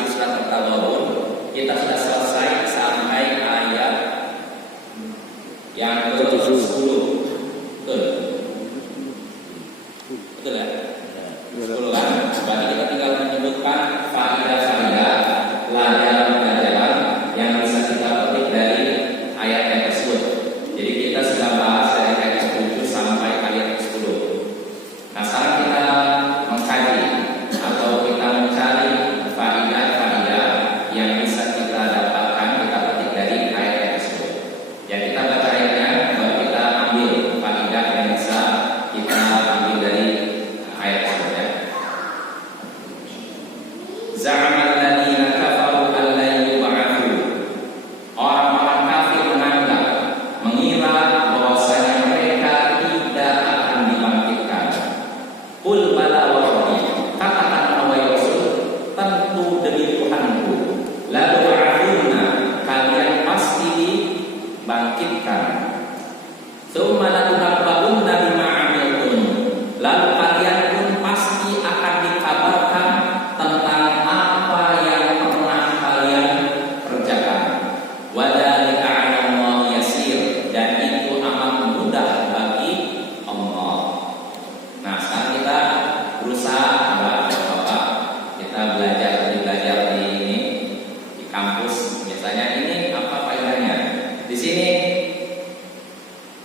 masih surat At-Taghabun. Kita sudah selesai sampai ayat yang ke-10. Betul? Betul ya? 10 kan? Berarti kita tinggal menyebutkan faidah-faidah, pelajaran-pelajaran yang bisa kita petik dari ayat yang tersebut. Jadi kita sudah bahas dari ayat 7 sampai ayat 10. Nah, sekarang kita mengkaji atau kita mencari faidah-faidah yang bisa kita dapatkan, kita petik dari ayat tersebut. Ya, kita baca ayatnya, baru kita ambil faidah yang bisa kita ambil dari ayat tersebut ya. Za'amal ladzina kafaru an la yub'atsu. Orang-orang kafir menganggap, mengira bahwasanya mereka tidak akan dibangkitkan. Qul bala wa rabbi, katakan wahai Rasul, tentu demi Tuhanku, la tu'aduna, kalian pasti dibangkitkan. Tsumma la tunabba'unna bima 'amiltum, lalu kalian pun pasti akan dikabarkan tentang apa yang pernah kalian kerjakan. Wa dzalika 'ala Allah yasir, dan itu amat mudah bagi Allah. Nah, sekarang kita berusaha Bapak, kita belajar di ini di kampus. Biasanya ini apa faedahnya? Di sini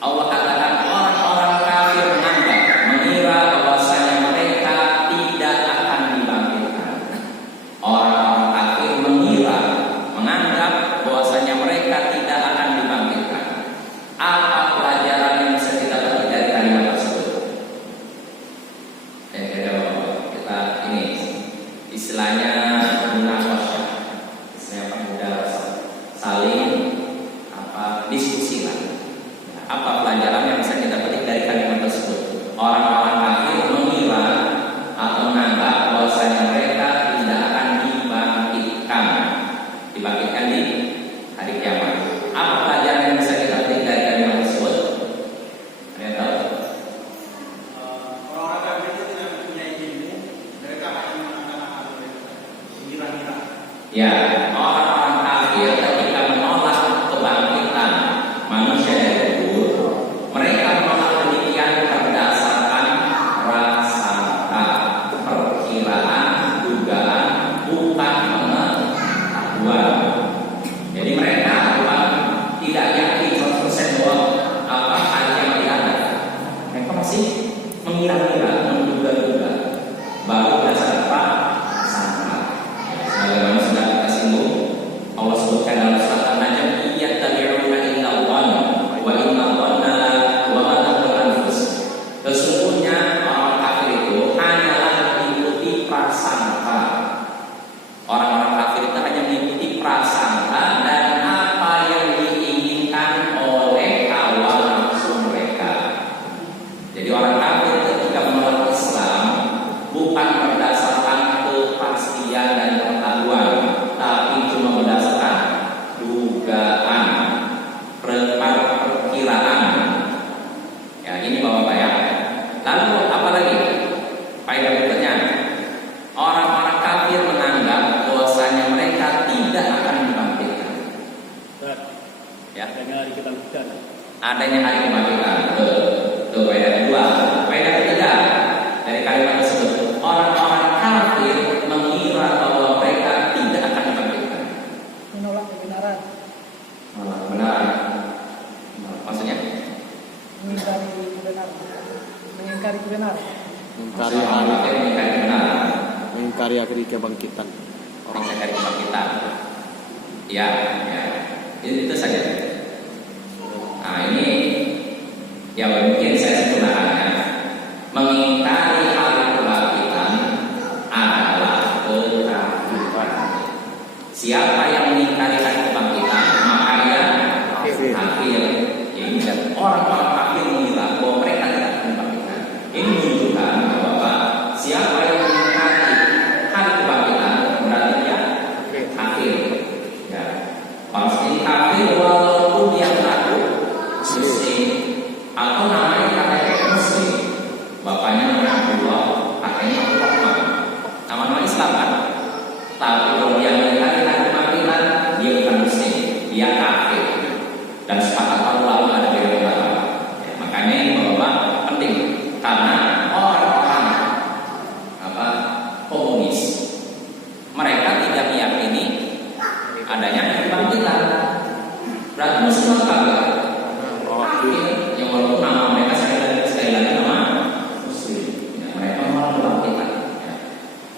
Allah katakan orang-orang kafir menganggap, mengira bahwasanya mereka tidak akan dibangkitkan. Orang-orang kafir mengira, menganggap bahwasanya mereka tidak akan dibangkitkan. Apa pelajaran yang bisa kita petik dari kalimat tersebut? Kita ini istilahnya munaqasyah, istilahnya mudah saling diskusi lah. Apa pelajaran yang bisa kita petik dari kalimat tersebut? Orang-orang kafir mengira atau menganggap bahwasanya mereka tidak akan dibangkitkan di hari kiamat. Apa pelajaran yang bisa kita petik dari kalimat tersebut? Ada yang tahu? Orang-orang kafir itu tidak mempunyai ilmu, mereka hanya mengatakan mengira-ngira. Ya, orang-orang kafir ketika menolak kebangkitan manusia dari kubur, mereka menolak demikian berdasarkan prasangka, perkiraan, dugaan, bukan pengetahuan. Jadi mereka tidak yakin 100% bahwa apa hal yang ada. Mereka masih mengira-ngira, menduga-duga, baru berdasarkan prasangka. Sebagaimana sudah kita singgung, Allah sebutkan dalam surat An-Najm, iyattabi'una illa dhanna wa inna dhanna wa ma tahwal anfus. Sesungguhnya orang kafir itu hanyalah mengikuti prasangka. Orang-orang kafir itu hanya mengikuti prasangka dan apa yang diinginkan oleh hawa nafsu mereka. Jadi orang kafir ketika menolak Islam bukan berdasarkan kepastian dan pengetahuan, tapi cuma berdasarkan dugaan, perkiraan. Ya, ini Bapak ya. Lalu apa lagi? Faedah berikutnya, orang-orang kafir menganggap bahwasanya mereka tidak akan dibangkitkan. Ya, Adanya hari kebangkitan. adanya hari kebangkitan. Itu faedah kedua. Faedah ketiga dari kalimat tersebut, orang-orang kafir mengira bahwa mereka tidak akan dibangkitkan. Menolak kebenaran. Benar. Maksudnya? Mengingkari kebenaran. Mengingkari kebenaran. Mengingkari Orang kafir mengingkari kebenaran. mengingkari hari kebangkitan. Mengingkari kebangkitan. Ya, ya. Itu saja. Nah, ini ya mungkin saya sempurnakannya. Mengingkari hari kebangkitan adalah kekafiran. Siapa yang mengingkari hari kebangkitan, maka dia kafir. Ini dan orang-orang kafir mengira bahwa mereka tidak akan dibangkitkan. Ini menunjukkan bahwa siapa yang mengingkari hari kebangkitan berarti dia kafir. Ya, pasti kafir walaupun dia mengaku muslim atau namanya kakek muslim, bapaknya namanya Abdullah, kakeknya Abdurrahman, nama-nama Islam kan. Tapi kalau dia dia kafir. Dan sepakat para ulama ada beda pendapat. Ya, makanya ini Bapak penting karena orang-orang komunis mereka tidak meyakini adanya kebangkitan. Berarti Muslim kagak? Yang walaupun nama mereka sekali lagi nama Muslim, ya, mereka malah kebangkitan. Ya.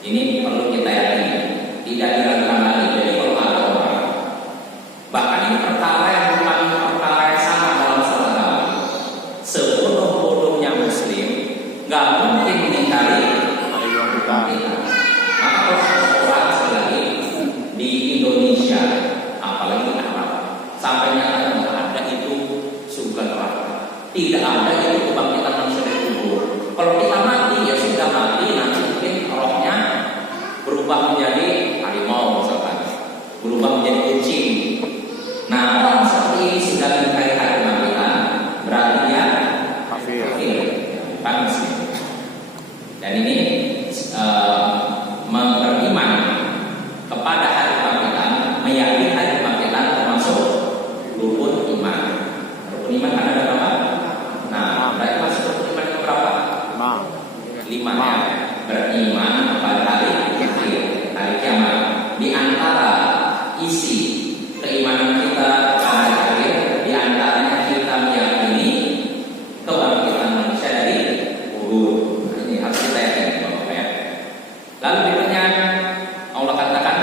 Ini perlu kita yakini, tidak diragukan lagi. Jadi kalau ada orang, bahkan ini perkara yang bukan perkara yang sama dalam sholat tarawih. Sebodoh-bodohnya Muslim, nggak mungkin mengingkari kebangkitan. Maka kalau seorang sekali lagi di Indonesia, apalagi di Arab, sampai nyata ada itu surga neraka. Tidak ada itu kebangkitan manusia dari kubur. Kalau kita mati ya sudah mati, nanti mungkin rohnya berubah menjadi harimau misalkan, berubah menjadi kucing. Nah orang seperti ini sudah mengingkari hari kebangkitan, berarti dia kafir, bukan Muslim. Dan ini beriman kepada hari kebangkitan, meyakini hari kebangkitan termasuk rukun iman. Rukun iman kan ada berapa? Nah, berarti masuk rukun iman ke berapa? 5 ya. Beriman kepada hari akhir, hari kiamat. Di antara isi keimanan kita pada hari akhir, di antaranya kita meyakini kebangkitan manusia dari kubur. Ini harus kita yakini, Bapak ya. Lalu berikutnya Allah katakan,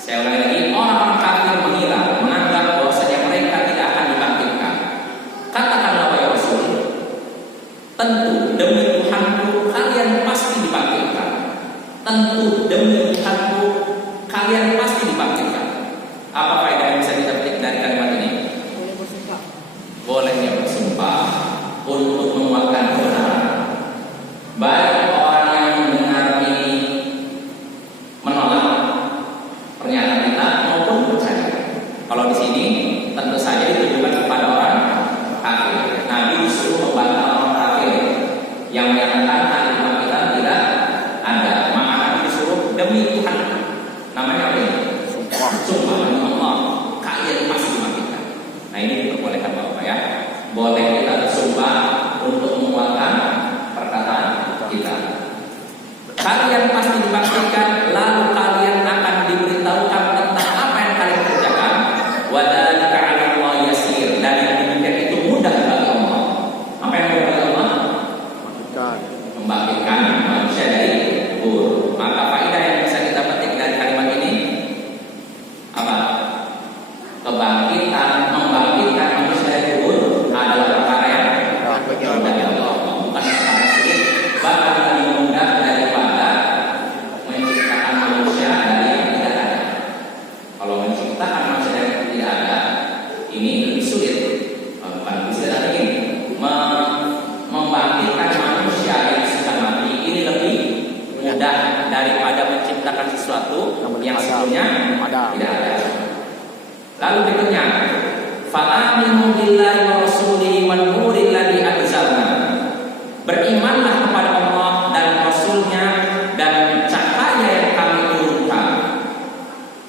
saya ulangi lagi, orang-orang kafir mengira, menganggap bahwasanya mereka tidak akan dibangkitkan. Katakanlah wahai Rasul, tentu demi Tuhanku kalian pasti dibangkitkan. Tentu demi Tuhanku kalian pasti dibangkitkan. Apa faedah yang bisa kita petik dari kalimat ini? Boleh bersumpah. Bolehnya bersumpah untuk menguatkan kebenaran. Baik orang yang mendengar ini menolak pernyataan kita maupun percaya. Kalau di sini tentu saja ditujukan kepada orang kafir. Nabi disuruh membantah orang kafir yang menyatakan hari kebangkitan tidak ada. Maka Nabi disuruh demi Tuhan. Namanya apa ini? Sumpah demi Allah, kalian pasti dibangkitkan. Nah ini diperbolehkan Bapak ya. Boleh kita bersumpah untuk menguatkan perkataan kita. Kalian pasti dibangkitkan, lalu kalian akan diberitahukan tentang apa yang kalian kerjakan. Wa dzalika 'ala Allah yasir, dan yang demikian itu mudah bagi Allah. Apa yang mudah bagi Allah? Membangkitkan manusia dari kubur. Maka faedah yang bisa kita petik dari kalimat ini apa? Kebangkitan, membangkitkan manusia dari kubur adalah perkara yang mudah bagi Allah, bukan perkara sulit. Bahkan lebih mudah daripada menciptakan manusia dari yang tidak ada. Kalau menciptakan manusia dari yang tidak ada, ini lebih sulit. Bukan bisa lagi membangkitkan manusia yang sudah mati ini lebih mudah daripada menciptakan sesuatu yang sebelumnya tidak ada. Lalu berikutnya, fa'aminu billahi wa rasulihi wan nuril ladzi anzalna. Berimanlah kepada Allah dan Rasulnya dan cahaya yang kami turunkan.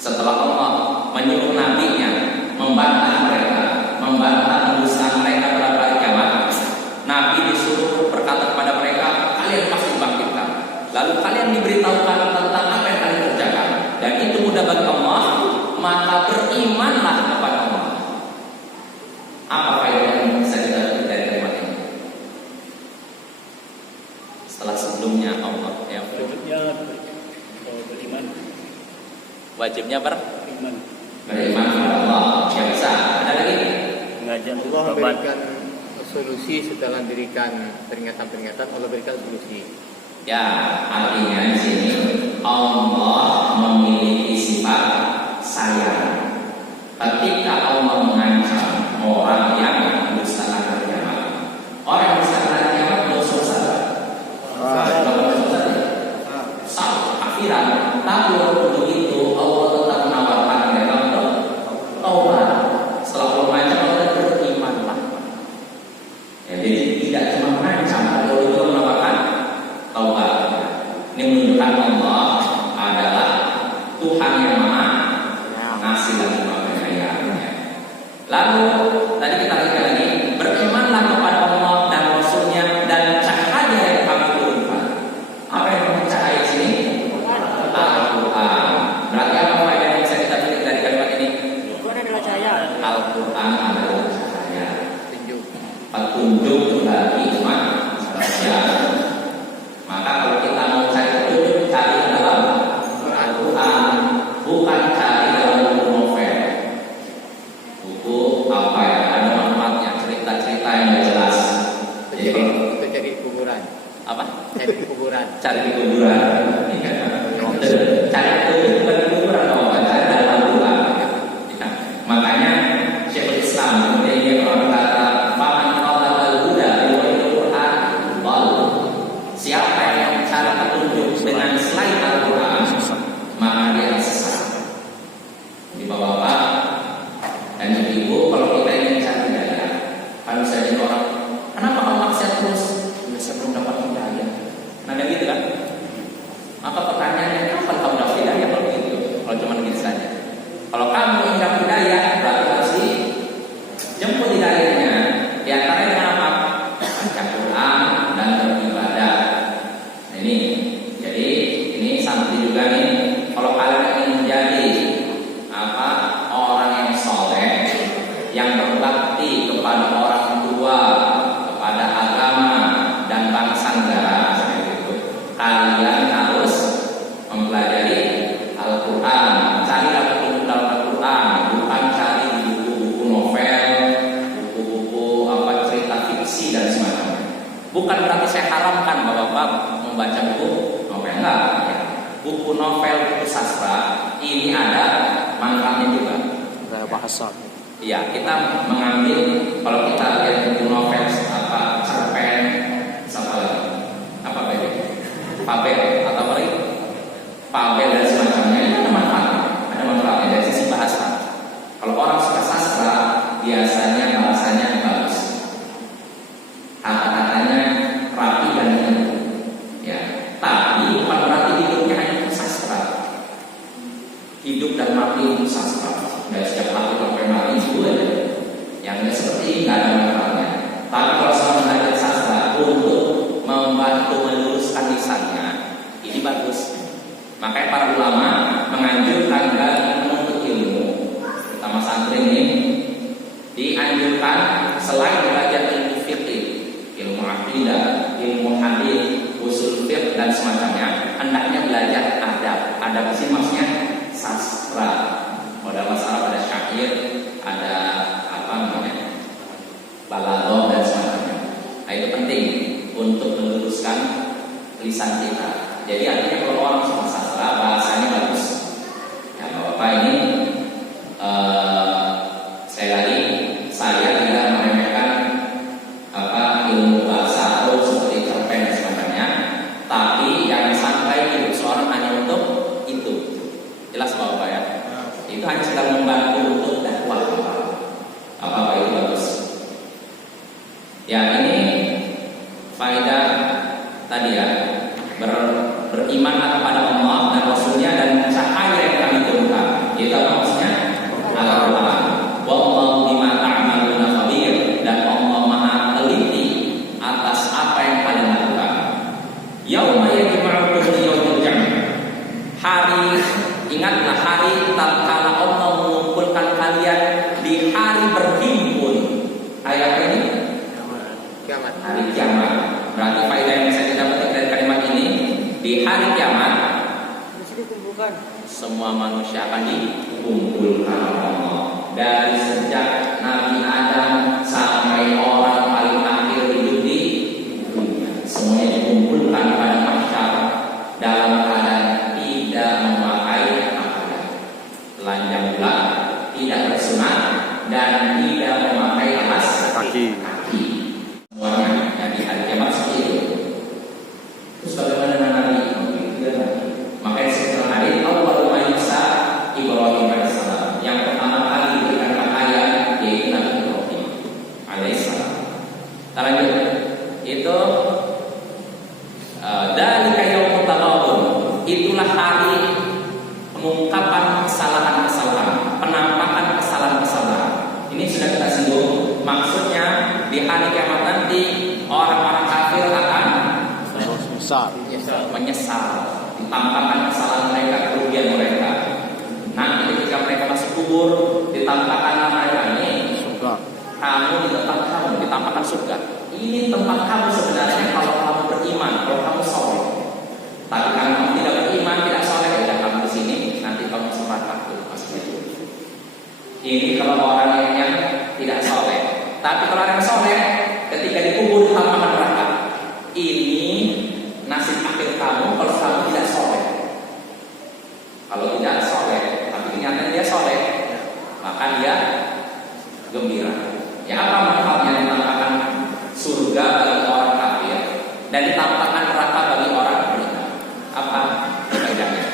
Setelah Allah menyuruh nabinya membantah mereka, membantah dusta mereka pada hari kiamat, Nabi disuruh berkata kepada mereka, kalian pasti dibangkitkan. Lalu kalian diberitahukan tentang apa yang kalian kerjakan, dan itu mudah bagi Allah, maka berimanlah kepada Allah. Apa faedah yang bisa kita petik dari kalimat ini? Setelah sebelumnya Allah yang Beriman. wajibnya Beriman. beriman kepada Allah. Yang bisa ada lagi? Mengajak Allah memberikan solusi setelah diberikan peringatan-peringatan. Allah berikan solusi. Ya, artinya di sini Allah memiliki sifat sayang. Ketika Allah mengancam orang yang mendustakan hari kiamat, orang yang mendustakan hari kiamat dosa besar. Salah kafiran. Tapi walaupun begitu Allah tetap menawarkan mereka untuk taubat. Setelah Allah mengancam, Allah berimanlah. Ya, jadi tidak cuma mengancam, Allah juga menawarkan taubat. Ini menunjukkan Allah adalah Tuhan yang maha ngasih lagi maha penyayang. Al-Quran adalah cahaya, Tunjuk. petunjuk bagi umat manusia. Maka kalau kita mau cari petunjuk, cari dalam Al-Quran, bukan cari dalam buku novel. Buku apa ya? Ada manfaatnya, cerita-cerita yang nggak jelas. Jadi Itu cari di kuburan. apa? Cari di kuburan. Cari di kuburan. Ya, cari petunjuk bukan di kuburan, cari dalam Al-Quran. Ya. Makanya Syekhul Islam kemudian dia berkata, "Faman talaba al-huda bi ghairi Qur'an dhal." Siapa yang mencari petunjuk dengan selain Al-Quran, maka dia sesat. Di Bapak-bapak dan ibu, kalau kita ingin cari hidayah, kalau misalnya orang, kenapa kamu maksiat terus? Ya, saya belum dapat hidayah. Nah, ada gitu kan? Maka pertanyaannya, kapan kamu dapat hidayah kalau begitu? Kalau cuma gitu saja. Kalau kamu ingin dapat hidayah, berarti harus dijemput hidayahnya. Di antaranya dengan apa? Baca Quran dan beribadah. Nah, ini, jadi ini santri juga nih. Kalau kalian ingin menjadi orang yang soleh, yang berbakti kepada orang tua, kepada agama dan bangsa negara, kalian harus mempelajari Al-Quran. Carilah petunjuk dalam Al-Quran, bukan cari di buku-buku novel, buku-buku cerita fiksi dan semacamnya. Bukan berarti saya haramkan Bapak membaca buku novel, enggak. Buku novel, buku sastra ini ada manfaatnya juga. Ada bahasa. Iya, kita mengambil, kalau kita lihat buku novel cerpen, apa lagi? Fabel atau apa lagi? Fabel dan semacamnya, ini ada manfaatnya dari sisi bahasa. Kalau orang suka sastra, biasanya bahasanya bagus, kata-katanya rapi dan benar. Ya, tapi bukan berarti hidupnya hanya sastra. Hidup dan mati itu sastra. Dari setiap hari sampai mati itu aja. Yang ini seperti ini nggak ada manfaatnya. Tapi kalau sama belajar sastra untuk membantu meluruskan lisannya, ini bagus. Makanya para ulama menganjurkan bagi penuntut ilmu, terutama santri ini, dianjurkan selain belajar ilmu fikih, ilmu akidah, ilmu hadis, usul fiqh dan semacamnya, hendaknya belajar adab. Adab sih maksudnya sastra. Pada masalah ada syair, ada balaghah dan semacamnya. Nah, itu penting untuk meluruskan lisan kita. Jadi artinya kalau orang suka sastra, bahasanya bagus. Ya, Bapak ini sekali lagi saya tidak meremehkan ilmu bahasa atau seperti cerpen dan semacamnya, tapi jangan sampai hidup seorang hanya untuk itu. Jelas Bapak ya? Itu hanya sedang membantu untuk dakwah. Apa itu bagus. Ya, ini faedah tadi ya, beriman kepada Allah dan Rasulnya dan cahaya yang kami turunkan. Itu maksudnya Al-Quran. Wallahu bima ta'maluna khabir, dan Allah Maha teliti atas apa yang kalian lakukan. Yauma yajma'ukum liyaumil jam'. Ingatlah hari tatkala Allah mengumpulkan kalian di hari berhimpun. Ayat ini Kiamat. hari kiamat. Berarti faedah yang bisa kita petik dari kalimat ini, di hari kiamat semua manusia akan dikumpulkan Allah. Dari sejak Nabi Adam sampai orang paling akhir hidup di dunia, semuanya dikumpulkan pada mahsyar dalam keadaan tidak memakai pakaian, telanjang bulat, tidak bersunat dan tidak memakai alas Kaki. semuanya yang di hari kiamat seperti itu. Terus bagaimana nanti? Makanya setelah hari awal Maisa Ibrahim alaihissalam, yang pertama kali diberikan pakaian yaitu Nabi Ibrahim alaihissalam. Kita lanjut. Itu dari yaumut taghabun, itulah hari pengungkapan kesalahan-kesalahan, penampakan kesalahan-kesalahan. Ini sudah kita singgung. Maksudnya di hari kiamat nanti orang-orang kafir akan menyesal, ditampakkan kesalahan mereka, kerugian mereka. Nanti ketika mereka masuk kubur, ditampakkanlah mereka, ini surga. Ini tempat kamu sebenarnya kalau kamu beriman, kalau kamu soleh. Tapi kalau kamu tidak beriman, tidak soleh, ya udah kamu di sini, nanti kamu sepakat tuh pasti. Ini kalau orang yang tidak soleh. Tapi kalau orang yang soleh, ketika dikubur di halaman neraka, ini nasib akhir kamu kalau kamu tidak soleh. Kalau tidak soleh, tapi ternyata dia soleh, maka dia gembira. Ya, apa manfaatnya ditampakkan surga bagi orang kafir dan ditampakkan neraka bagi orang beriman? Apa bedanya?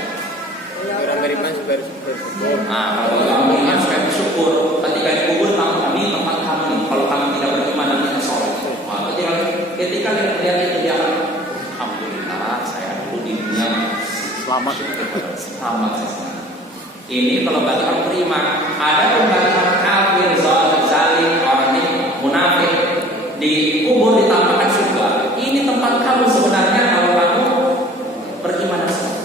Orang beriman supaya bersyukur. Nah, kalau orang beriman supaya bersyukur. Ketika dikubur kamu ini tempat kamu nih. Kalau kamu tidak beriman dan tidak soleh, nah, ketika lihat itu dia akan, alhamdulillah saya dulu di dunia Selamat. selamat. Ini kalau bagi orang beriman. Ada pun bagi orang kafir, zalim, orang ini munafik, dikubur ditampakkan surga. Ini tempat kamu sebenarnya kalau kamu beriman dan soleh.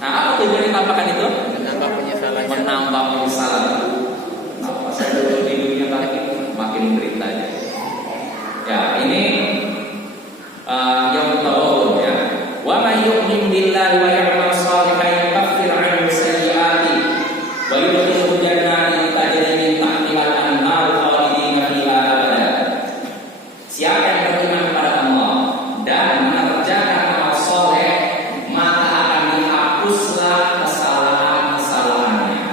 Nah, apa tujuan ditampakkan itu? Menambah penyesalan. Menambah penyesalan. Nah, pas saya dulu di dunia makin menderita aja. Ya, ini yang tahu ya. Wa may yu'min billahi wa ya'mal shalihan yukaffir 'anhu sayyi'ati wa yudkhilhu jannatin tajri min tahtiha al-anhar khalidina fiha abada. Siapa yang beriman kepada Allah dan mengerjakan amal soleh, maka akan dihapuslah kesalahan-kesalahannya.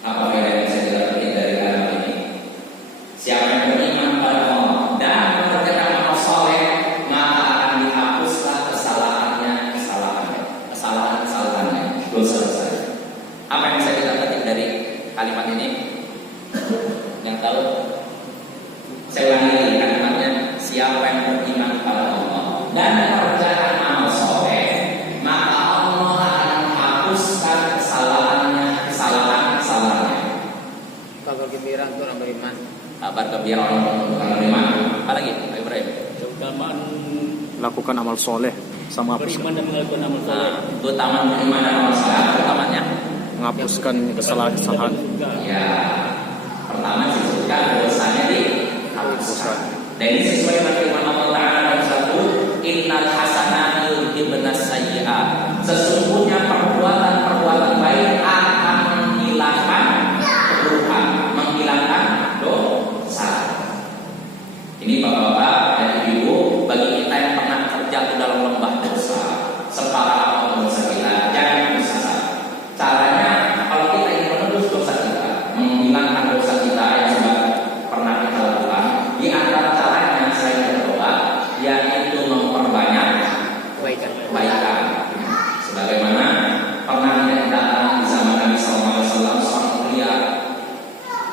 Apa yang bisa dilakukan dari ayat ini? Siapa yang beriman kepada Allah dan mengerjakan amal soleh, maka akan dihapuslah kesalahan-kesalahannya, dosa-dosa. Apa yang bisa kita petik dari kalimat ini? Yang tahu? Saya ulangi lagi kalimatnya. Siapa yang beriman kepada Allah dan mengerjakan amal soleh, maka Allah akan menghapuskan kesalahannya. Kabar gembira untuk orang beriman. Kabar gembira untuk orang beriman. Apa lagi, Pak Ibrahim? Keutamaan Lakukan amal soleh sama beriman dan melakukan amal soleh. Nah, keutamaan beriman dan amal soleh. Utamanya, menghapuskan kesalahan-kesalahan. ya, pertama disebutkan dosanya dihapuskan. Dan ini sesuai dengan firman Allah Ta'ala dalam satu, innal hasanati yudhibnas sayyi'at. Sesungguhnya perbuatan-perbuatan baik akan menghilangkan keburukan, menghilangkan dosa. Ini bapak-bapak dan ibu, bagi kita yang pernah terjatuh dalam lembah dosa, separah apapun dosa kita, jangan berusaha. Caranya, kalau kita ingin menebus dosa kita, menghilangkan dosa kita yang sudah pernah kita lakukan, di antara caranya selain bertobat, yaitu memperbanyak kebaikan. Sebagaimana pernah datang di zaman Nabi SAW seorang pria,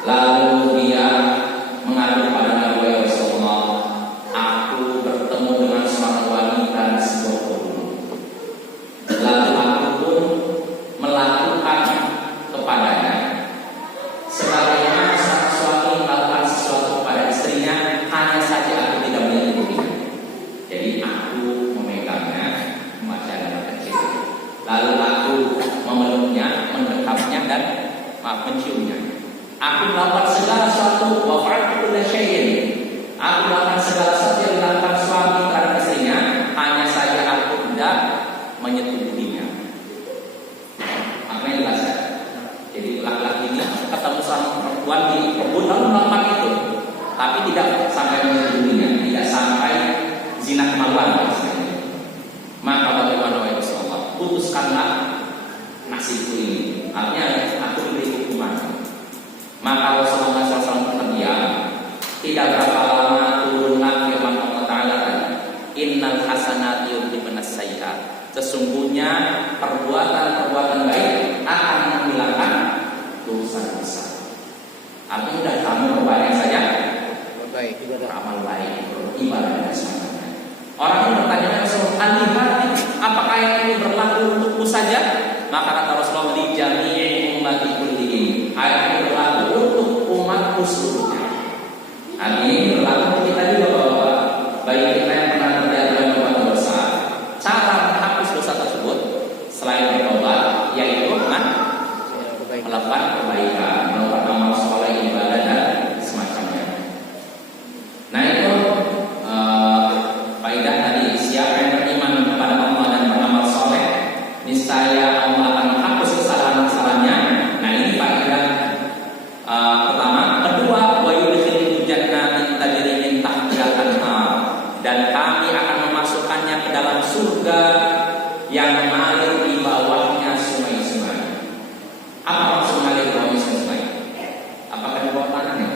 lalu dia mengadu pada Nabi Rasulullah, aku bertemu dengan seorang wanita di sebuah kebun. Lalu aku pun melakukan kepadanya sebagaimana sang suami melakukan sesuatu kepada istrinya, hanya saja aku tidak menyentuhnya. Jadi aku memegangnya macam anak kecil. Lalu aku memeluknya, mendekapnya dan menciumnya. Aku melakukan segala sesuatu, wa fa'altu kulla syai'in. Aku melakukan segala sesuatu yang dilakukan suami terhadap istrinya, hanya saja aku tidak menyetubuhinya. Maknanya jelas ya. Jadi laki-laki ini ketemu sama perempuan di kebun lalu melakukan itu, tapi tidak sampai menyetubuhinya, tidak sampai zina kemaluan. Maka bagaimana wahai Rasulullah? Putuskanlah nasibku ini. Artinya aku diberi hukuman. Maka Rasulullah SAW terdiam. Tidak berapa lama turunlah firman Allah Ta'ala tadi, innal hasanati yudhibnas sayyi'at. Sesungguhnya perbuatan-perbuatan baik akan menghilangkan dosa-dosa. Artinya sudah kamu perbanyak saja Baik. beramal baik, beribadah dan sebagainya. Orang ini bertanya Rasulullah, apakah yang ini berlaku untukku saja? Maka kata Rasulullah, li jami'i ummati kullihim. Ayat ini berlaku untuk umatku seluruhnya. Hal ini berlaku untuk kita juga, bahwa bagi kita yang pernah terjatuh dalam perbuatan dosa, cara menghapus dosa tersebut selain bertobat, yaitu dengan melakukan kebaikan, melakukan amal soleh, ibadah dan semacamnya. Apa maksud mengalir di bawah sungai? Apakah di bawah tanahnya?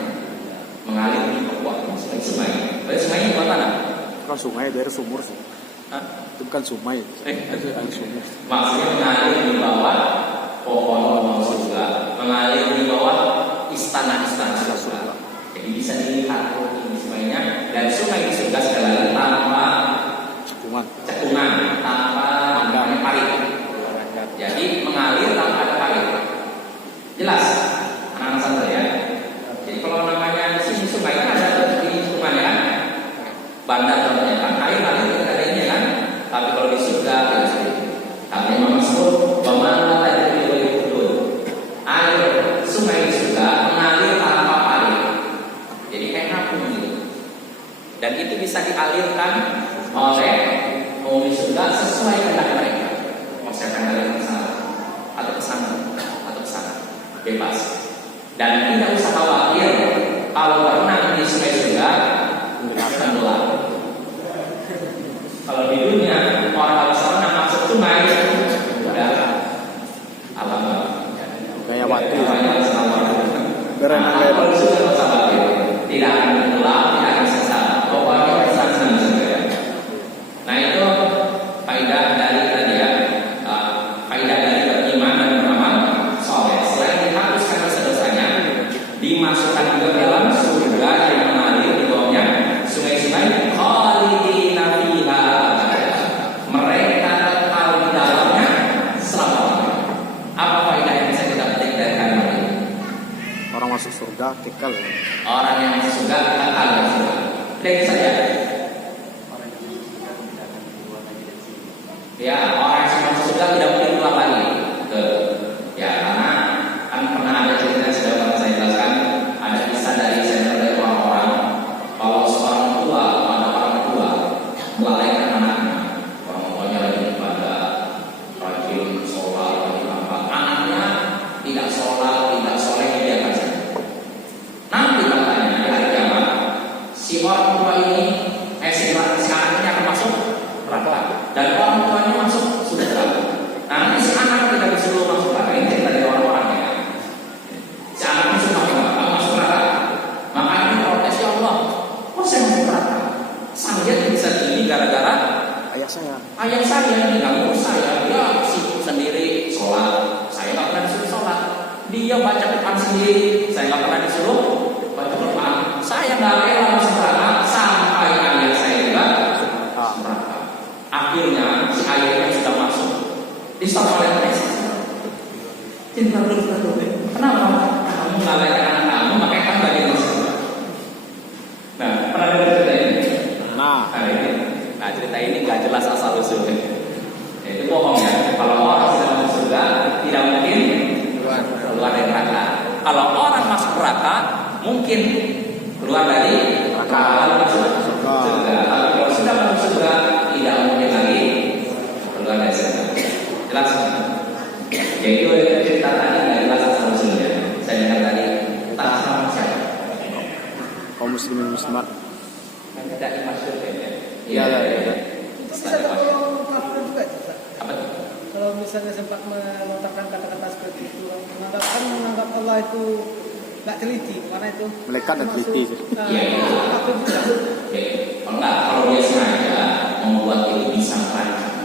Mengalir di bawah sungai. Berarti sungai di bawah tanah. Itu kan sungai dari sumur sih. Hah? Itu bukan sungai. Itu air sumur. Maksudnya mengalir di bawah pohon surga, mengalir di bawah istana-istana surga. Jadi bisa dilihat ini sungainya, dan sungai di surga sekali lagi tanpa cekungan, tanpa parit. Jadi mengalir tanpa ada parit. Jelas, anak-anak santri ya. Jadi kalau namanya di sini sungai kan ada di sungai kan, bandar contohnya kan, air mengalir tidak ada ini kan. Tapi kalau di surga tidak seperti itu. Tapi memang sebut bagaimana tadi betul. Air sungai di surga mengalir tanpa parit. Jadi kayak ngapung gitu. Dan itu bisa dialirkan oleh penghuni surga sesuai kehendak mereka. Mau saya akan alirkan ke sana atau ke sana atau ke sana, bebas. Dan tidak usah khawatir kalau berenang di sungai surga tenggelam. Kalau di dunia orang kalau berenang masuk sungai udah apa? Kayak waktu. Berenang kalau di surga nggak usah khawatir. Tidak akan tenggelam, tidak akan sesat. Pokoknya senang saja. Nah itu faedah dari tadi ya, faedah dari beriman dan beramal soleh. Selain dihapuskan dosa-dosanya, dimasukkan juga dalam surga yang mengalir di bawahnya sungai-sungai khalidina fiha. Mereka kekal di dalamnya selama-lamanya. Apa faedah yang bisa kita petik dari kalimat ini? Orang masuk surga kekal. Orang yang masuk surga kekal di surga. Itu saja. Ya, orang yang masuk surga tidak boleh keluar lagi. Ya, karena kan pernah ada cerita yang sudah pernah saya jelaskan. Ada kisah dari senior dari orang-orang. Kalau seorang tua, ada orang tua melalaikan anaknya. Orang tuanya lagi ibadah, rajin sholat, rajin apa. Anaknya tidak sholat, tidak soleh, dibiarkan saja. Nanti katanya di hari kiamat, si orang tua ini, si anaknya akan masuk neraka, dan orang tuanya masuk surga. Nah, nanti si anak tidak disuruh masuk neraka. Ini cerita dari orang-orang ya. Si anak masuk neraka, makanya dia protes, ya Allah, kok saya masuk neraka? Saya bisa gini gara-gara Ayah saya. ayah saya ini ganggu saya. Dia sibuk sendiri sholat, saya nggak pernah disuruh sholat. Dia baca Quran sendiri, saya nggak pernah disuruh baca Quran. Saya nggak rela masuk neraka sampai ayah saya juga masuk neraka. Akhirnya si ayahnya sudah masuk, di stop oleh mereka. Cinta dulu. Kenapa? Kamu melalaikan anak kamu, makanya kamu gak masuk. Nah, pernah dengar cerita ini? Nah, cerita ini nggak jelas asal usulnya. Itu bohong ya. Kalau orang sudah masuk surga, tidak mungkin keluar dari neraka. Kalau orang masuk neraka, mungkin keluar dari neraka. Kalau masuk surga. Tapi kalau sudah masuk surga, tidak mungkin lagi keluar dari surga. Jelas? Yaitu cerita tadi nggak jelas asal usulnya. Saya dengar tadi tak sama siapa. Kaum muslimin muslimat. Tidak dimaksud ya. Iya. Itu bisa kalau kafir juga. Apa tuh? Kalau misalnya sempat melontarkan kata-kata seperti itu, menganggap Allah itu nggak teliti, karena itu Malaikat nggak teliti. Iya. kafir juga. Oke, kalau dia sengaja membuat itu bisa merancang,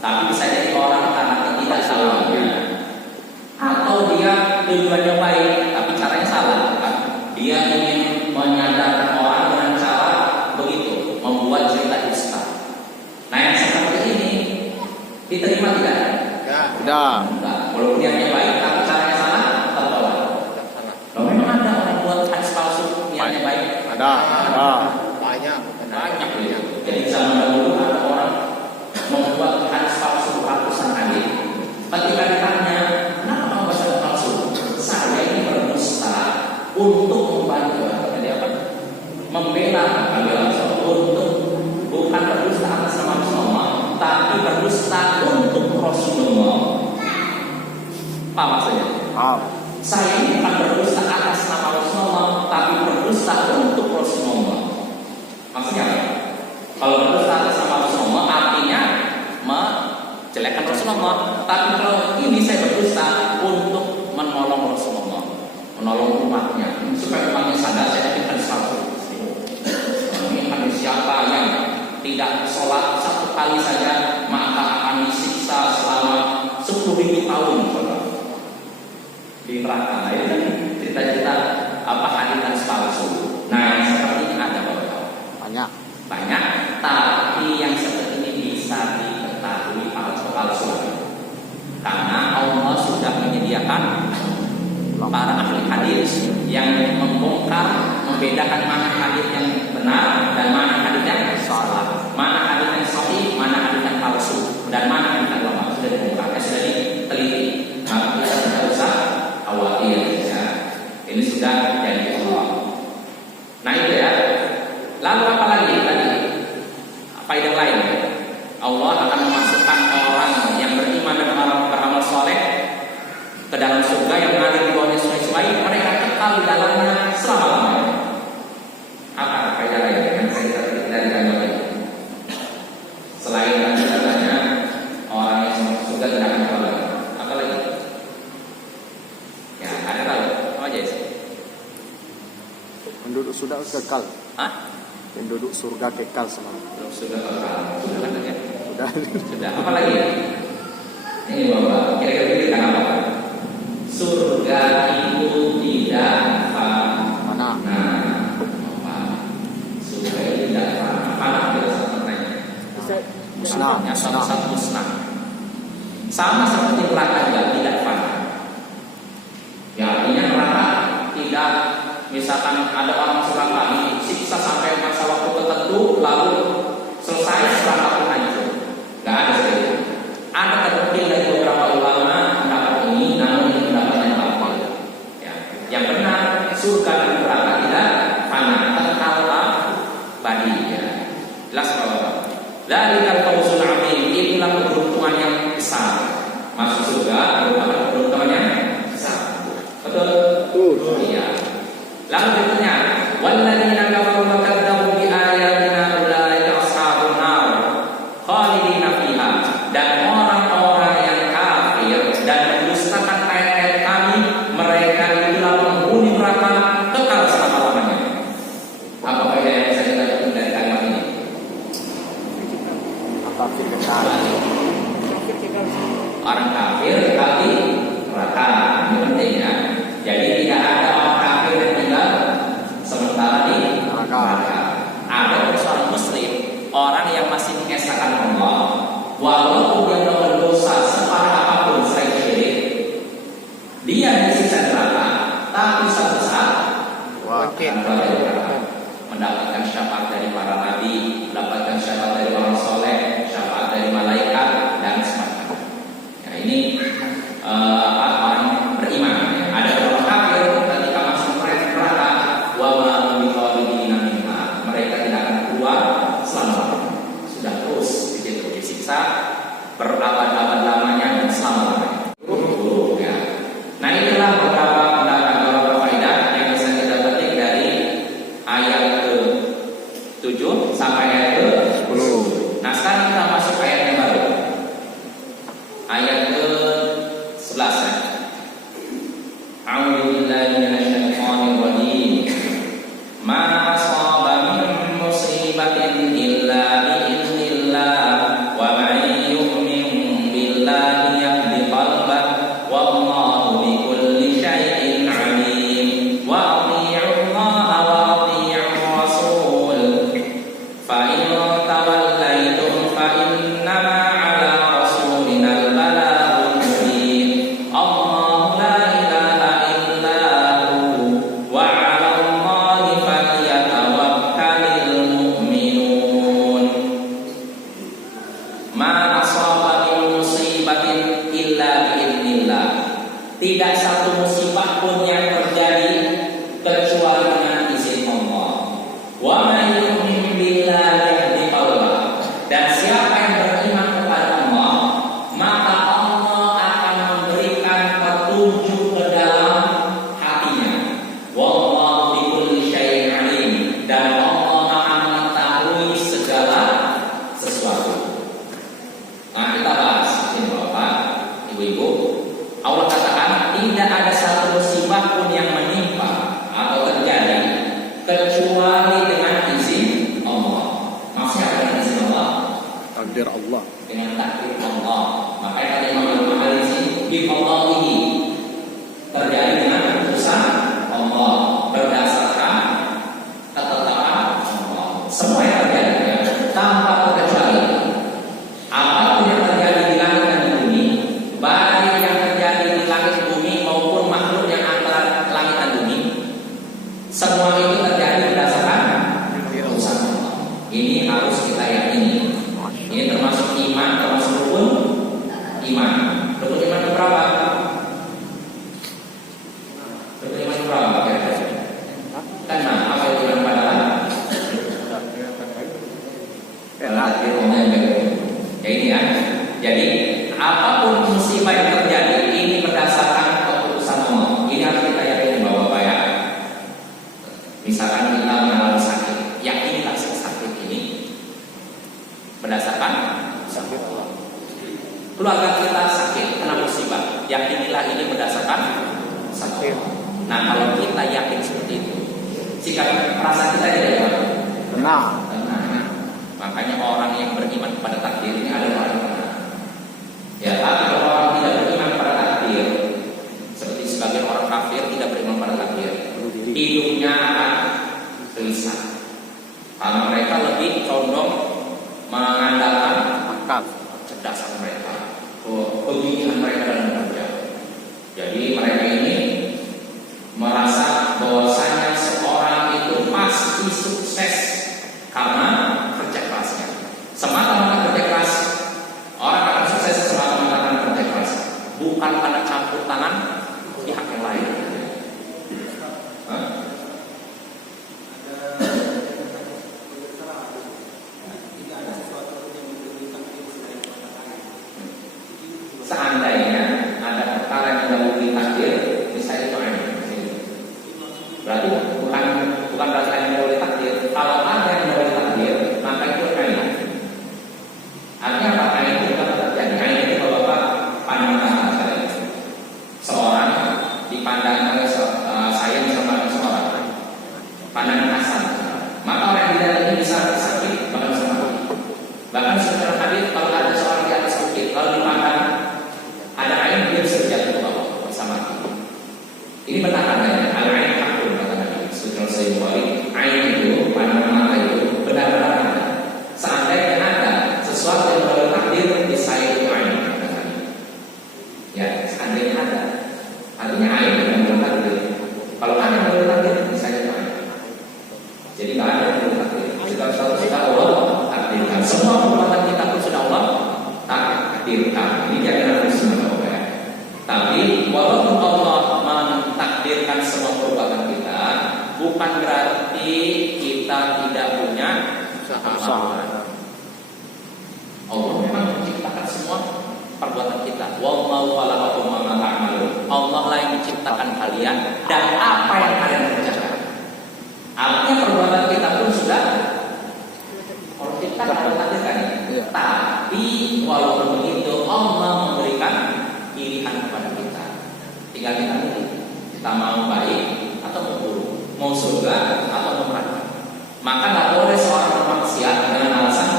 tapi bisa jadi orang karena tidak salahnya, atau dia tujuannya baik tapi caranya salah. Kan? Dia ingin menyadarkan orang dengan cara begitu, membuat cerita dusta. Nah yang seperti ini diterima tidak? Tidak. Enggak. Walaupun niatnya baik tapi caranya salah, tertolak. Kalau memang ada orang buat hadis palsu niatnya baik. Ada. Banyak. Ya. Jadi zaman dahulu ada orang membuat hadis palsu ratusan hadis. Ketika ditanya, kenapa kamu baca palsu? Saya ini berdusta untuk membantu. Jadi apa? Membela untuk bukan berdusta atas nama Rasulullah, tapi berdusta untuk Rasulullah. Apa maksudnya? Saya ini bukan berdusta atas nama Rasulullah, tapi berdusta untuk Rasulullah. Maksudnya apa? Kalau berdusta atas nama Rasulullah artinya menjelekkan Rasulullah. Tapi kalau ini saya berdusta untuk menolong Rasulullah, menolong umatnya, supaya umatnya sadar saya ini hadis palsu. Ini hadis siapa yang tidak sholat satu kali saja maka akan disiksa selama 10.000 tahun di neraka. Itu kan cerita-cerita hadis palsu. Nah, yang seperti ini ada Bapak? Banyak, tapi yang seperti ini bisa diketahui palsu. Karena Allah sudah menyediakan para ahli hadis yang membongkar, membedakan mana hadis yang benar dan mana hadis yang salah, mana hadis yang sahih, mana hadis yang palsu, dan mana hadis yang lemah. Sudah dibongkar, sudah diteliti. Maka kita tidak usah khawatir ya. Ini sudah janji Allah. Nah itu ya. Lalu apa lagi tadi? Faedah lain. Allah akan memasukkan orang yang beriman dan orang beramal soleh ke dalam surga yang mengalir di bawahnya sungai-sungai, mereka kekal di dalamnya selama-lamanya. Apa faedah lain yang saya katakan dari kandang ini? Selain tadi katanya orang yang masuk surga tidak akan kekal lagi. Apa lagi? Ya, ada tahu? Apa aja sih? Penduduk surga kekal. Hah? Penduduk surga kekal semua. Sudah kekal. Sudah kan ya? Sudah. Sudah. Apa lagi? Ini Bapak, kira-kira kita apa? Surga itu tidak Mana? Nah, apa? Surga itu tidak apa? Musnah. Yang satu musnah. Sama seperti neraka juga tidak fana. Ya artinya neraka tidak, misalkan ada orang celaka disiksa sampai masa waktu tertentu lalu selesai setelah itu hancur. Gak ada seperti itu. Ada terpenting dari beberapa ulama pendapat ini, namun ini pendapat yang batil. Ya, yang benar surga dan neraka tidak fana, kekal abadi. Ya. Jelas kalau dzalika fawzul 'adzim, inilah keberuntungan yang besar. Masuk surga merupakan keberuntungan yang besar. Betul? Iya. Lalu berikutnya, walladzina kafaru wa kadzdzabu bi ayatina ulaika ashabun nar khalidina fiha. Dan orang-orang yang kafir dan mendustakan ayat-ayat kami, mereka itulah penghuni neraka kekal selama-lamanya. Apa faedah yang saya dapatkan dari kalimat ini? Kafir kekal. Orang kafir kekal di neraka. Ini penting ya. Jadi tidak ada orang kafir yang tinggal sementara di neraka. Ada seorang muslim, orang yang masih mengesahkan Allah, walaupun dia melakukan dosa separah apapun selain syirik, dia disiksa neraka, tapi suatu saat mendapatkan syafaat dari para nabi, mendapatkan syafaat dari orang soleh, syafaat dari malaikat dan semacamnya. Nah ini orang beriman. Ada orang kafir ketika masuk neraka, wa ma biqalidina minha, mereka tidak akan keluar selama-lamanya. Sudah terus di situ disiksa berabad-abad lamanya dan selama-lamanya. Ya. Nah inilah beberapa faedah yang bisa kita petik dari ayat ke-7 sampai ayat ke-10. Nah sekarang kita masuk ayat yang baru, ayat ke-11 ya. A'udzu billahi minasyaitonir rajim. Ma asaba min musibatin illa bi'iznillah wa man yu'min billahi yahdi qalbah wallahu bikulli syai'in 'alim. Wa athi'u Allah wa athi'u Rasul. Fa in tawallaytum fa innama 'ala rasulina al-balaghul mubin. Allahu la ilaha illa hu wa 'ala Allahi falyatawakkalul mu'minun. Ma asaba min musibatin illa bi'idznillah. Tidak satu musibah pun yang terjadi kecuali dengan izin Allah. Wa may yu'min billahi yahdi qalbah. Dan siapa yang beriman kepada Allah, maka Allah akan memberikan petunjuk ke dalam hatinya. Wallahu bikulli syai'in 'alim. Dan Allah Maha mengetahui segala sesuatu. Nah, kita bahas ini Bapak, Ibu-ibu. Allah katakan tidak ada satu Nah, kalau kita yakin seperti itu, sikap perasaan kita jadi apa? Tenang. Tenang. Makanya orang yang beriman kepada takdir ini adalah orang yang tenang. Ya, tapi kalau orang tidak beriman pada takdir, seperti sebagian orang kafir tidak beriman pada takdir, hidupnya akan gelisah. Karena mereka lebih condong mengandalkan Akal. kecerdasan mereka, kegigihan mereka dalam bekerja. Jadi mereka ini merasa bahwasanya seorang itu pasti sukses karena kerja kerasnya. Semata-mata kerja keras, orang akan sukses semata-mata karena kerja keras, bukan karena campur tangan pihak yang lain. Hah? Seandainya ada perkara yang mendahului takdir, misalnya itu ain. Berarti bukan berarti yang mendahului takdir. Kalau ada yang mendahului takdir, maka itu ain. Artinya apa? Ain itu bukan terjadi. Ain itu kalau Bapak pandangan saya, seorang dipandang oleh saya sama seorang pandangan asal, maka orang yang tidak ini bisa sakit, bahkan bisa mati. Bahkan secara hadis kalau ada seorang di atas bukit lalu dipandang ada air, dia bisa jatuh ke bawah bersama. Ini benar adanya. Al-ain hakun kata Nabi. Sudra Sayyid Bukhari, ain itu, pandangan mata itu benar-benar ada. Seandainya ada sesuatu yang berbeda takdir, saya itu ain kata Nabi. Ya, seandainya ada. Artinya ain yang berbeda takdir. Kalau ada yang berbeda takdir, saya itu ain. Jadi nggak ada yang berbeda takdir. Kita Allah takdirkan. Semua perbuatan kita pun sudah Allah takdirkan. Ini jaminan Muslim. Tapi walaupun Allah mentakdirkan semua perbuatan kita, bukan berarti kita tidak punya usaha. Allah memang menciptakan semua perbuatan kita. Wallahu khalaqakum wa ma ta'malun. Allah lah yang menciptakan kalian dan apa yang kalian kerjakan. Artinya perbuatan kita pun sudah Allah ciptakan, Allah takdirkan. Tapi walaupun begitu Allah memberikan pilihan kepada kita. Tinggal kita pilih. Kita mau baik atau mau buruk, mau surga atau mau neraka. Maka nggak boleh seorang bermaksiat dengan alasan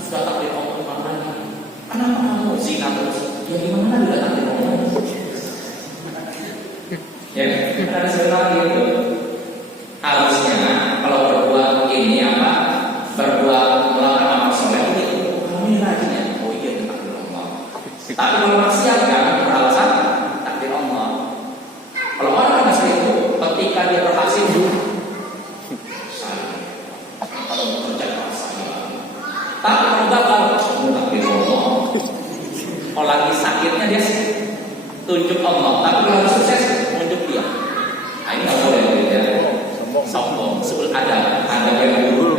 sudah takdir Allah lagi. Kenapa kamu zina terus? Ya gimana juga takdir Allah? Ya, ada sebenarnya itu. Harusnya kalau berbuat ini apa? Berbuat melakukan amal soleh itu kamu ini rajin ya. Oh iya itu takdir Allah. Tapi kalau maksiat jangan beralasan takdir Allah. Kalau orang yang seperti itu, ketika dia berhasil, saya kalau bekerja keras saya. Tapi kalau gagal, takdir Allah. Kalau lagi sakitnya dia tunjuk Allah. Tapi kalau lagi sukses, tunjuk dia. Nah ini nggak boleh ya. Sombong, sebut ada yang buruk.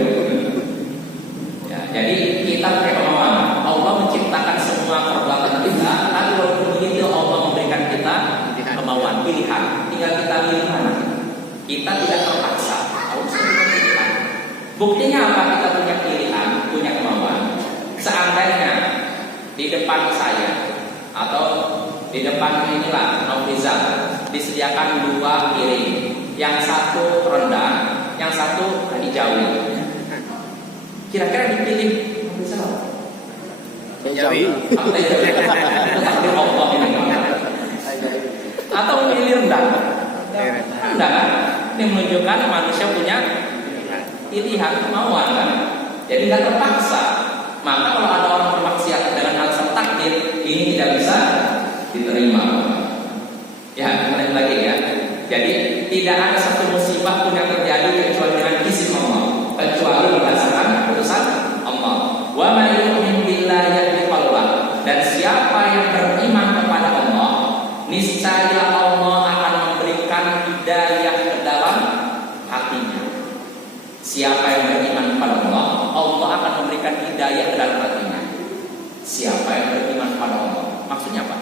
Ya, jadi kita pakai pemahaman Allah menciptakan semua perbuatan kita, tapi walaupun begitu Allah memberikan kita kemauan, pilihan. Tinggal kita pilih mana. Kita tidak terpaksa. Allah memberikan pilihan. Buktinya apa? Kita punya pilihan, punya kemauan. Seandainya di depan saya atau di depan inilah Naufizal disediakan dua piring, yang satu rendang, yang satu hijau. Kira-kira dipilih Naufizal Jawi. Takdir Allah ini. Atau memilih rendang. Rendang kan? Ini menunjukkan manusia punya pilihan, kemauan kan? Jadi tidak terpaksa. Maka kalau ada orang bermaksiat dengan alasan takdir, ini tidak bisa diterima. Ya, kembali lagi ya. Jadi tidak ada satu musibah pun yang terjadi kecuali dengan izin Allah, kecuali berdasarkan keputusan Allah. Wa may yu'min billahi yahdi qalbah. Dan siapa yang beriman kepada Allah, niscaya Allah akan memberikan hidayah ke dalam hatinya. Siapa yang beriman kepada Allah, Allah akan memberikan hidayah ke dalam hatinya. Siapa yang beriman kepada Allah? Maksudnya apa?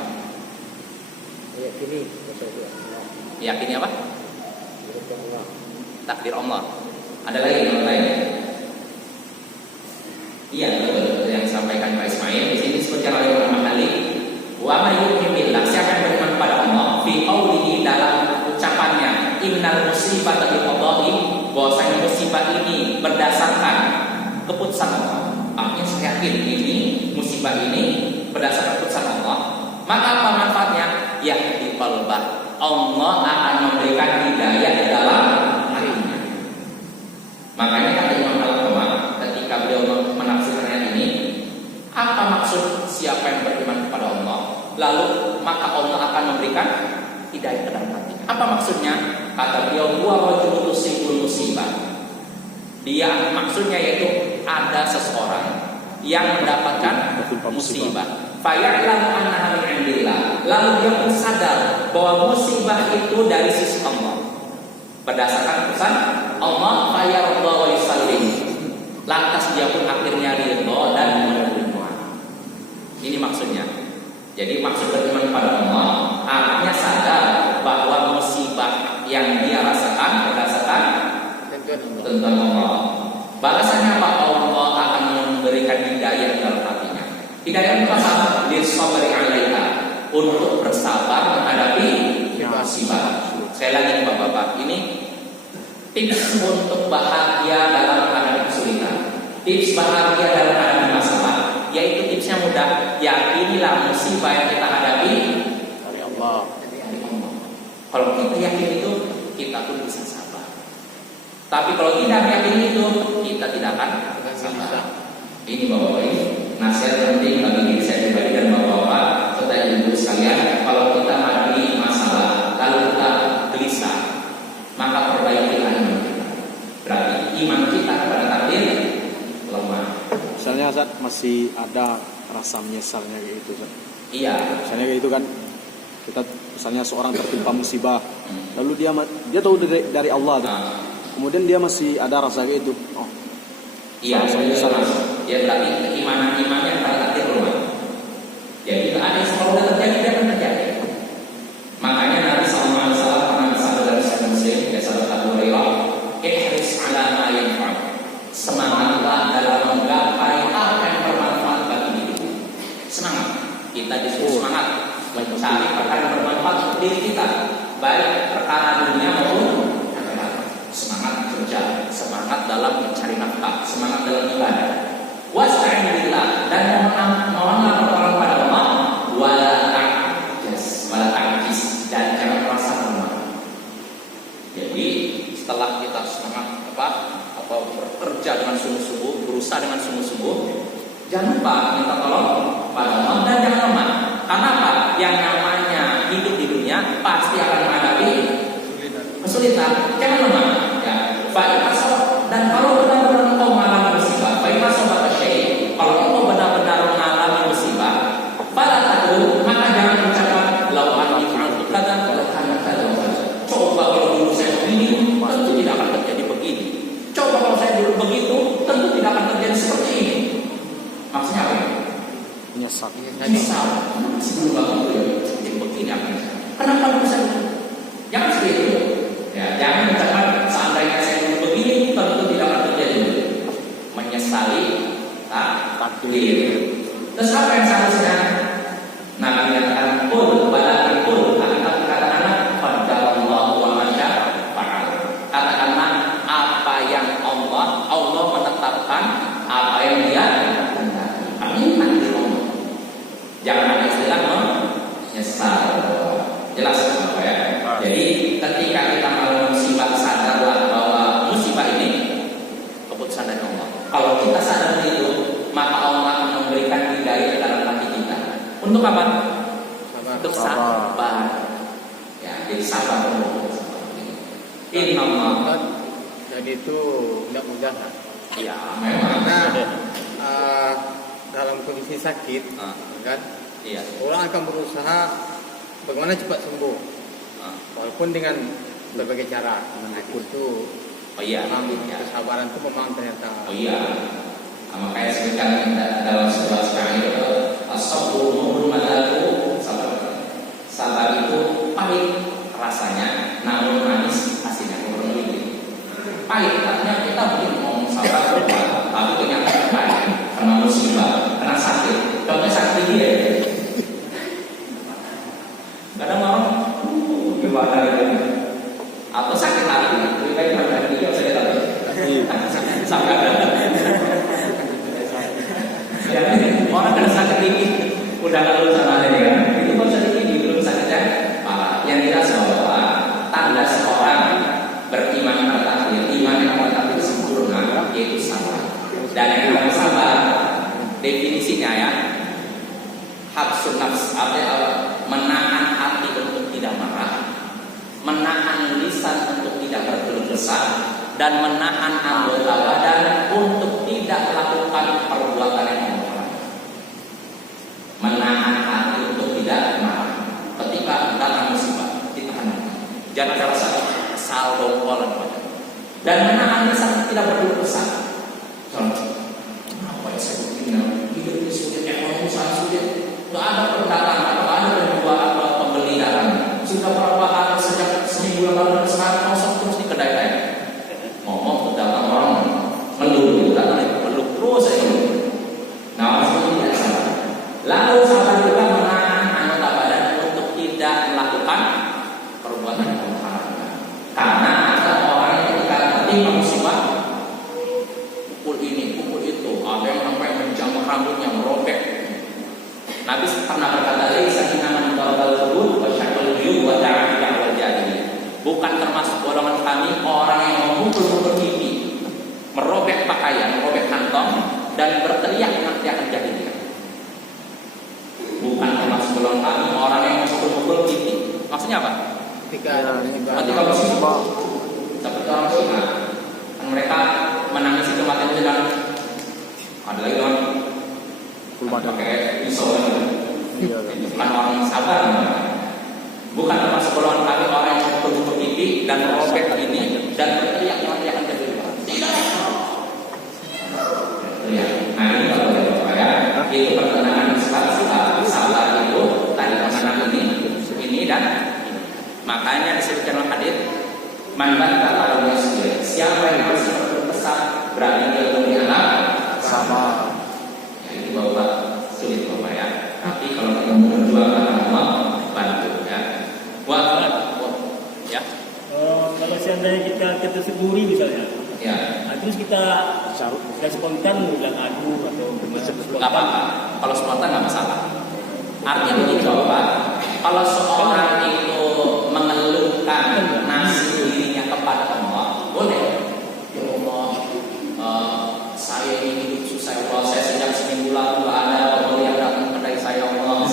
Yakini apa? Takdir Allah. Ada lagi yang lain? Iya, betul yang disampaikan Pak Ismail. Di sini disebutkan oleh Imam Ali, wa may yu'min billah, siapa yang beriman kepada Allah, fi qaulihi, dalam ucapannya, berdasarkan keputusan Allah. Artinya saya yakin ini musibah ini berdasarkan keputusan Allah. Maka apa manfaatnya? Ya di qalbah. Allah akan memberikan hidayah di dalam hatinya. Makanya kata Imam Al-Qamah ketika beliau menafsirkan ayat ini, apa maksud siapa yang beriman kepada Allah? Lalu maka Allah akan memberikan hidayah ke dalam hati. Apa maksudnya? Kata beliau, huwa rajulun tusibul musibah. Dia maksudnya yaitu ada seseorang yang mendapatkan musibah. Faya'lamu annaha min 'indillah. Lalu dia pun sadar bahwa musibah itu dari sisi Allah. Berdasarkan keputusan Allah, fayarda wa yusallim. Lantas dia pun akhirnya ridha dan menerima. Ini maksudnya. Jadi maksud beriman kepada Allah artinya sadar bahwa musibah yang dia rasakan berdasarkan tentang Allah. Balasannya apa? Allah akan memberikan hidayah dalam hatinya. Hidayah itu apa? Lisabri 'alaiha, untuk bersabar menghadapi musibah. Sekali lagi Bapak-bapak, ini tips untuk bahagia dalam menghadapi kesulitan. Tips bahagia dalam menghadapi masalah, yaitu tipsnya mudah. Yakinilah musibah yang kita hadapi Dari Allah. dari Allah. Kalau kita yakin itu, kita pun bisa sabar. Tapi kalau tidak yakin itu, kita tidak akan sabar. Ini Bapak-bapak, ini nasihat penting bagi diri saya pribadi dan Bapak-bapak serta ibu sekalian. Kalau kita menghadapi masalah lalu kita gelisah, maka perbaikilah iman kita. Berarti iman kita kepada takdir lemah. Misalnya Ustaz masih ada rasa menyesalnya kayak gitu Ustaz. Iya. Misalnya kayak gitu kan, kita misalnya seorang tertimpa musibah, lalu dia tahu dari Allah tuh. Kemudian dia masih ada rasa kayak itu. Oh, Iya, salah. Ya berarti keimanan-imannya pada takdir lemah. Jadi ada yang kalau sudah terjadi dia akan terjadi. Makanya Nabi SAW pernah bersabda dalam Sahih Muslim, ya sahabat Abu Hurairah, ihris ala ma yanfa'uk. Semangatlah dalam menggapai apa yang bermanfaat bagi dirimu. Semangat. Kita disuruh semangat mencari perkara yang bermanfaat untuk diri kita, baik perkara dunia maupun akhirat. Semangat kerja, semangat dalam mencari nafkah, semangat dalam ibadah. Wasta'in billah, dan mohonlah pertolongan pada Allah. Wala ta'jiz, dan jangan merasa lemah. Jadi setelah kita semangat bekerja dengan sungguh-sungguh, berusaha dengan sungguh-sungguh, jangan lupa minta tolong pada Allah dan jangan lemah. Karena apa? Yang namanya hidup di dunia pasti akan menghadapi kesulitan. Jangan lemah. Ya, dan kalau benar-benar engkau mengalami musibah, kalau engkau benar-benar mengalami musibah, pada takut, maka jangan ucapkan lawan itu kata coba kalau dulu saya begini, tentu tidak akan terjadi begini. Coba kalau saya dulu begitu, tentu tidak akan terjadi seperti ini. Maksudnya apa? menyesal. Menyesal. Sebelum bapak itu begini apa? Kenapa bisa? Jangan seperti itu. Ya, jangan ucapkan seandainya saya dulu begini, tentu tidak akan terjadi. Menyesali takdir. Terus apa yang seharusnya? Nabi katakan pun pada pun akan katakan pada Allah wa masya fa'al. Katakanlah apa yang Allah menetapkan, apa yang Dia kehendaki. Ini takdir Allah. Jangan ada istilah menyesal. Jelas apa ya? Jadi ketika kita mengalami musibah, sadarlah bahwa musibah ini keputusan dari Allah. Kalau kita sadar itu, maka Allah akan memberikan hidayah dalam hati kita. Untuk apa? Untuk sabar. Ya, jadi sabar dulu. Inna Allah. Jadi itu tidak mudah. Ya, memang. Karena dalam kondisi sakit, kan? Iya. Orang akan berusaha bagaimana cepat sembuh, walaupun dengan berbagai cara. Itu Oh iya. memang Ya. kesabaran itu memang ternyata. Oh iya. Makanya sebutkan dalam sebuah sekarang itu as-sabru murmadatu sabar itu pahit rasanya, namun manis hasilnya. Kurang lebih pahit, artinya kita mungkin mau sabar tapi kenyataan pahit karena musibah, karena sakit. Contohnya sakit dia. Kadang orang gimana gitu, atau sakit hati, lebih baik pada dia sakit hati. Sampai ya, orang kena sakit gigi udah kalau sana ya kan, itu baru sakit gigi belum sakitnya parah. Yang jelas bahwa tanda seorang beriman pada takdir, iman pada takdir sempurna yaitu sabar. Dan yang namanya sabar definisinya ya, habsun nafs, menahan hati untuk tidak marah, menahan lisan untuk tidak berkeluh kesah, dan menahan anggota badan untuk tidak melakukan perbuatan yang haram. Menahan hati untuk tidak marah ketika datang musibah, ditahan. Jangan terasa kesal, dongkol, dan menahan lisan tidak berkeluh kesah. Contoh, apa yang saya begini? Hidup ini sulit, ekonomi sangat sulit. Tidak ada perdagangan, tidak ada penjual atau pembeli datang. Sudah berapa hari sejak seminggu lalu dan sekarang kosong terus di kedai lain. Ngomong datang orang melulu, datang melulu terus saya melulu. Nah, maksudnya tidak sabar. Lalu sabar juga menahan anggota badan untuk tidak melakukan perbuatan yang haram. Karena ada orang yang ketika tertimpa musibah, pukul ini, pukul itu, ada yang sampai menjamah rambutnya, merobek. Nabi pernah berkata, "Laisa minna man darabal qubur wa syaqal juyub wa da'a wal jahiliyah." Bukan termasuk golongan kami orang yang memukul-mukul pipi, merobek pakaian, merobek kantong, dan berteriak teriakan jahiliyah. Bukan termasuk golongan kami orang yang memukul-mukul pipi. Maksudnya apa? Ketika musibah, seperti orang Cina, kan mereka menangisi kematian dengan ada lagi orang pakai pisau, bukan orang sabar. Bukan termasuk golongan kami orang yang memukul pipi dan merobek ini dan berteriak-teriakan jahiliyah. Tidak. Nah, ini kalau ya, itu pertengahan sabar itu tadi pertengahan ini dan makanya disebutkan dalam hadis, "Man batta al yasir." Siapa yang masih berkeluh kesah berarti dia punya anak sama. Itu bapak sulit bapak ya. Tapi kalau kita berjuang karena Allah, bantu ya. Ya. Kalau seandainya kita terseburi misalnya, Ya. terus kita spontan bilang aduh atau Nggak apa-apa. Kalau spontan nggak masalah. Artinya begini bapak, kalau seorang itu mengeluhkan nasib dirinya kepada Allah, boleh. Ya Allah, saya ini hidup susah ya Allah. Saya sejak seminggu lalu nggak ada pembeli yang datang kedai saya Allah.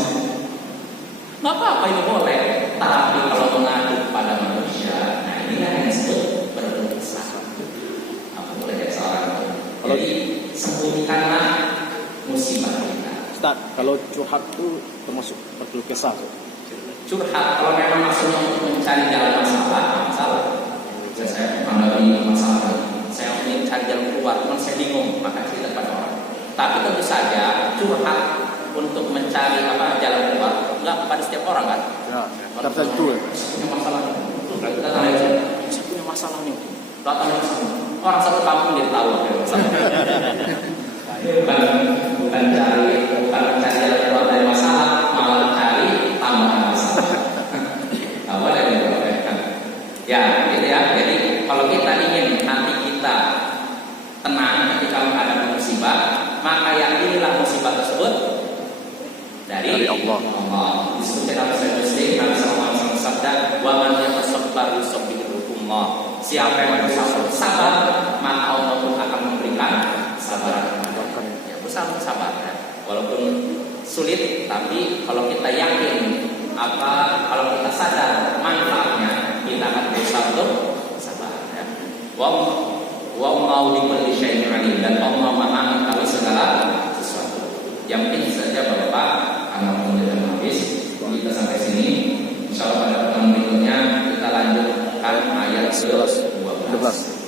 Nggak apa-apa, ini boleh. Tapi kalau mengadu kepada manusia, nah ini yang disebut berkeluh kesah. Apa boleh ya seorang? Jadi sembunyikanlah musibah kita. Ustaz, kalau curhat itu termasuk berkeluh kesah. Curhat kalau memang maksudnya untuk mencari jalan masalah. Saya menghadapi masalah, saya ingin cari jalan keluar, cuman saya bingung, maka cerita kepada orang. Tapi tentu saja curhat untuk mencari jalan keluar nggak pada setiap orang kan? Ya, tertentu. Punya masalah. Kita tanya, saya punya masalah nih. Datang orang satu kampung dia tahu ada masalah. Bukan mencari jalan keluar dari masalah, malah cari tambahan masalah. Apa yang diperlukan? Ya, gitu ya. Jadi kalau kita ingin hati kita tenang ketika menghadapi musibah, maka yakinilah musibah tersebut dari Allah. Disebutkan dalam Sahih Muslim, Nabi sallallahu alaihi wasallam bersabda, "Wa man yatasabbar yusabbihullah." Siapa yang sabar, maka Allah pun akan memberikan sabar. Ya, bersabar ya. Walaupun sulit, tapi kalau kita yakin kalau kita sadar manfaatnya, kita akan berusaha untuk sabar ya. Wa mau diberi syai'in alim, dan Allah Maha mengetahui segala sesuatu. Yang penting saja Bapak, anak muda dan habis kita sampai sini. Insyaallah pada pertemuan berikutnya kita lanjutkan ayat 12.